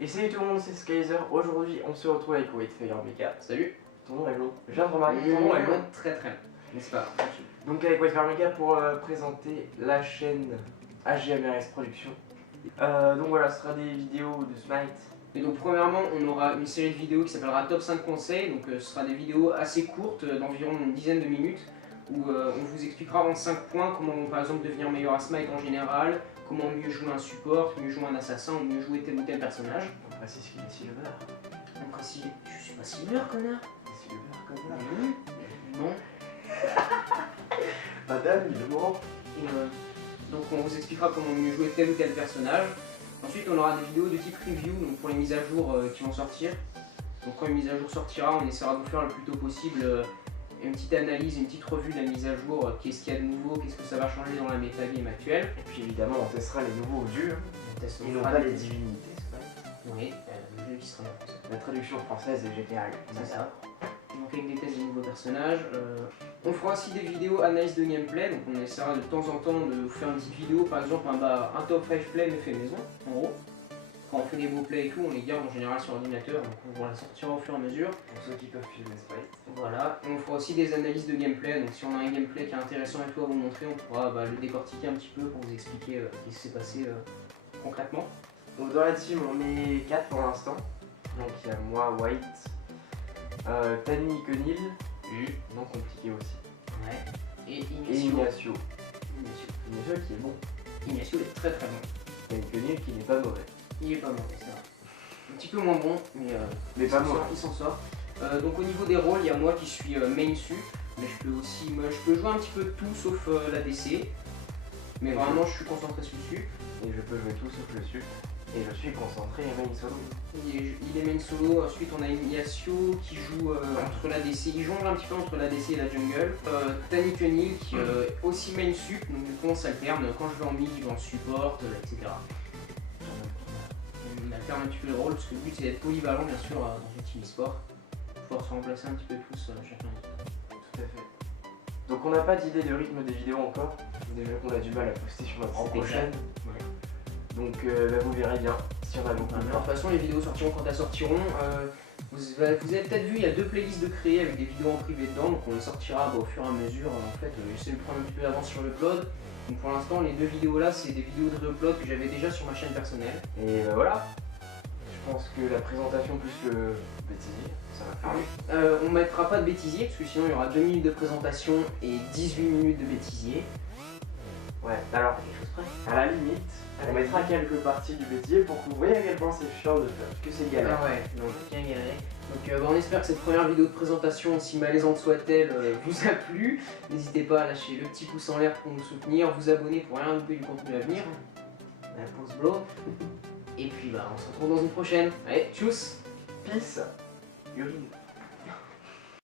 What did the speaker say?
Et salut tout le monde, c'est Skyzer. Aujourd'hui, on se retrouve avec Whitefire Mecha. Salut. Ton nom est long. Je viens de remarquer, ton nom est long. Très très long, n'est-ce pas? Donc avec Whitefire Mecha pour présenter la chaîne AGMRS Productions. Donc voilà, ce sera des vidéos de Smite. Et donc premièrement, on aura une série de vidéos qui s'appellera Top 5 conseils. Donc ce sera des vidéos assez courtes, d'environ une dizaine de minutes, où on vous expliquera en 5 points comment par exemple devenir meilleur à Smite en général, comment mieux jouer un support, mieux jouer un assassin ou mieux jouer tel ou tel personnage. On précise qu'il est Silver. Donc si je suis pas Silver, connard. Silver, comme là. Non. Madame, il est mort. Donc on vous expliquera comment mieux jouer tel ou tel personnage. Ensuite on aura des vidéos de type review donc pour les mises à jour qui vont sortir. Donc quand une mise à jour sortira, on essaiera de vous faire le plus tôt possible une petite analyse, une petite revue de la mise à jour, qu'est-ce qu'il y a de nouveau, qu'est-ce que ça va changer dans la métagame actuelle. Et puis évidemment, on testera les nouveaux dieux. On Ils n'ont pas les divinités, Smite. Oui, le jeu qui sera en français. La traduction française est géniale. C'est ça. Donc avec des tests de nouveaux personnages. On fera aussi des vidéos analyse de gameplay, donc on essaiera de temps en temps de vous faire une petite vidéo, par exemple un top 5 play mais fait maison, en gros. Quand on fait des beaux plays et tout, on les garde en général sur ordinateur, donc on va les sortir au fur et à mesure. Pour ceux qui peuvent filmer Smite. Voilà, et on fera aussi des analyses de gameplay, donc si on a un gameplay qui est intéressant et tout à vous montrer, on pourra le décortiquer un petit peu pour vous expliquer ce qui s'est passé concrètement. Donc dans la team, on est 4 pour l'instant. Donc il y a moi, White, Tani Conil, non compliqué aussi. Ouais. Et Et Ignacio. Ignacio qui est bon. Ignacio est très très bon. Tani Conil qui n'est pas mauvais. Il est pas mauvais, c'est vrai. Un petit peu moins bon, mais pas mauvais. il s'en sort. Donc au niveau des rôles, il y a moi qui suis main sup, mais je peux aussi je peux jouer un petit peu tout sauf l'ADC. Mais vraiment je suis concentré sur le sup. Et je peux jouer tout sauf le sup. Et je suis concentré et main solo. Il est main solo, ensuite on a Ignacio qui joue entre l'ADC, il jongle un petit peu entre l'ADC et la jungle. Tani Kenil qui est aussi main sup, donc du coup on s'alterne, quand je vais en mid, il va en support, etc. On alterne un petit peu le rôle parce que le but c'est d'être polyvalent bien sûr dans une team e-sport. Pouvoir se remplacer un petit peu tous chacun. Tout à fait. Donc on n'a pas d'idée de rythme des vidéos encore. Déjà qu'on a du mal à poster sur notre propre chaîne. Ouais. Donc vous verrez bien si on a beaucoup de De temps. toute façon les vidéos sortiront quand elles sortiront. Vous avez peut-être vu, il y a 2 playlists de créer avec des vidéos en privé dedans, donc on les sortira au fur et à mesure. En fait, j'essaie de prendre un petit peu d'avance sur l'upload. Donc pour l'instant, les 2 vidéos là, c'est des vidéos de upload que j'avais déjà sur ma chaîne personnelle. Et voilà. Je pense que la présentation plus le bêtisier, ça va faire. On mettra pas de bêtisier, parce que sinon il y aura 2 minutes de présentation et 18 minutes de bêtisier. Ouais, alors Quelque chose près. à la limite, on mettra quelques parties du bêtisier pour que vous voyez à quel point c'est chiant de faire, que c'est galère. Ah ouais, donc bien galéré. Donc on espère que cette première vidéo de présentation, aussi malaisante soit-elle, vous a plu. N'hésitez pas à lâcher le petit pouce en l'air pour nous soutenir, vous abonner pour rien louper du contenu à venir. La pause blow. Et puis on se retrouve dans une prochaine. Allez, tchuss. Peace. Urine.